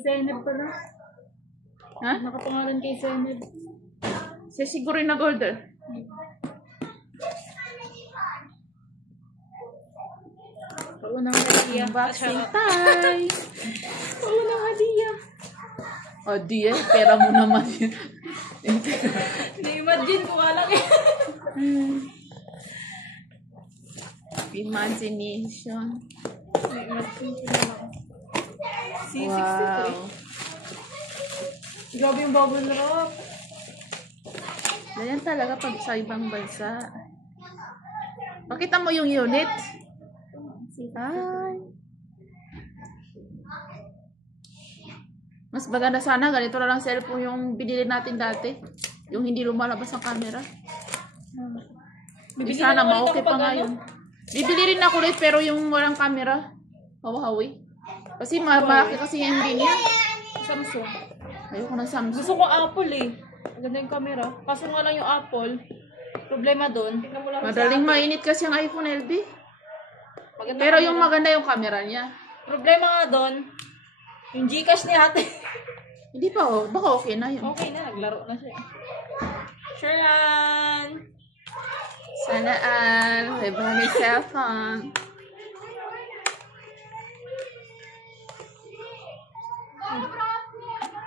Zeneb pala. Ha? Nakapangalan kay Zeneb. Siya siguro yung nag-order. Paunang hadiah. Unboxing time! Paunang hadiah. O, di pera mo naman yun. Na-imagine ko nga lang eh. Imagination. Na-imagine ko na lang. C63. Wow. Grabe yung bubble wrap. Ganyan talaga pag sa ibang bansa. Pakita mo yung unit. Ay. Mas maganda sana ganito na lang cellphone yung binili natin dati. Yung hindi lumalabas ang camera. Bibili Sana na ulit ma-okay ako pa pag ngayon. Bibili rin ako ulit pero yung walang camera. Hawahawi. Kasi malaki kasi yung hindi niya. Samsung. Ayoko ng Samsung. Gusto ko Apple eh. Ang ganda yung camera. Kaso nga lang yung Apple. Problema doon. Madaling mainit kasi ang iPhone LB. Maganda Pero camera. yung maganda yung camera niya. Problema nga doon, yung Gcash ni ate. Hindi pa oh. Baka okay na yun. Okay na, naglaro na siya. Sure yan. Sana may bagay cellphone.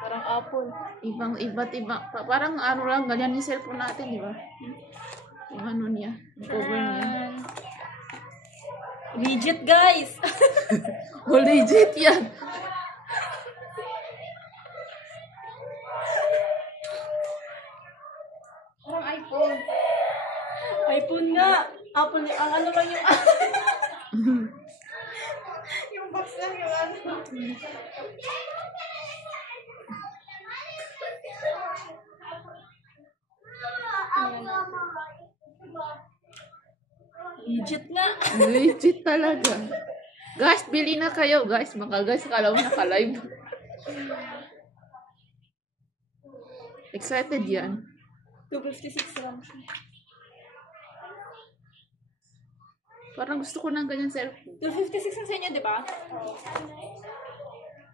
Parang Apple. Iba't iba. Parang ano lang, ganyan yung cellphone natin, di ba? Yung ano niya. Yung cover niya. Yan. Legit guys. Oh, legit yan. Parang iPhone. iPhone nga. Apple, ang ano lang yung yung box lang yung ano. Legit nga. Legit talaga. Guys, bili na kayo. Guys, mga guys, kala mo naka-live. Excited yan. 256 lang siya. Parang gusto ko ng ganyan cellphone. 256 ang sa inyo, di ba?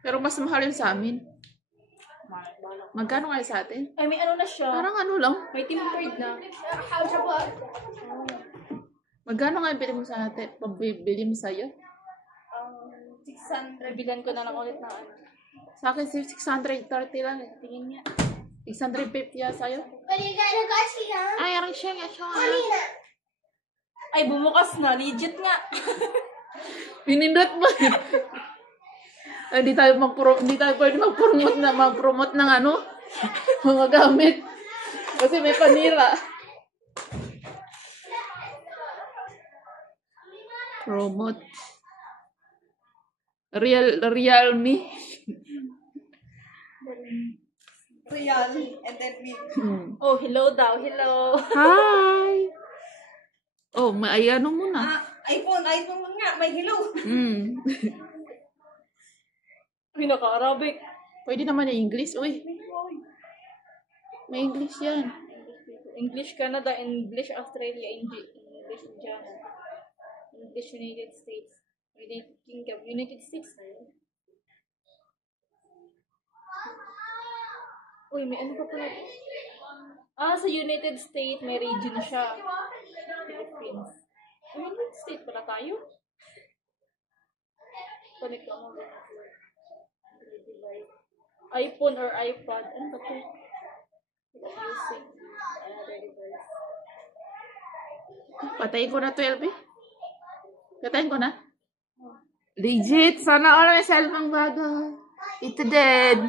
Pero mas mahal yun sa amin. Magkano nga sa atin? Ay, may ano na siya. Parang ano lang. May tempered na. Magkano nga bili mo sa atin? Pabili mo sa'yo? 600. Bilan ko na lang ulit na ano. Sa akin, 630 lang eh. Tingin niya. 650 yan sa'yo. Ay, arang siya nga siya. Ay, bumukas na. Legit nga. Pinindot mo. Ay, hindi tayo pwede mag-promote ng ano, mga gamit. Kasi may panira. Promote. Realme. Real. And then me. Oh, hello daw. Hello. Hi! Oh, may ano muna. iPhone nga. May hello. Pinaka-Arabic. Pwede naman yung English. Uy. May English yan. English Canada, English Australia, English Japan, English United States, United Kingdom, United States. Uy, may ano pa pala? Sa United States, may region siya. Philippines. United States pala tayo? Connect mo ba? iPhone or iPad. Ano ba ito? Using another device. Patayin ko na 12 eh. Patayin ko na. Legit. Sana all may cellphone bago. Ito dead.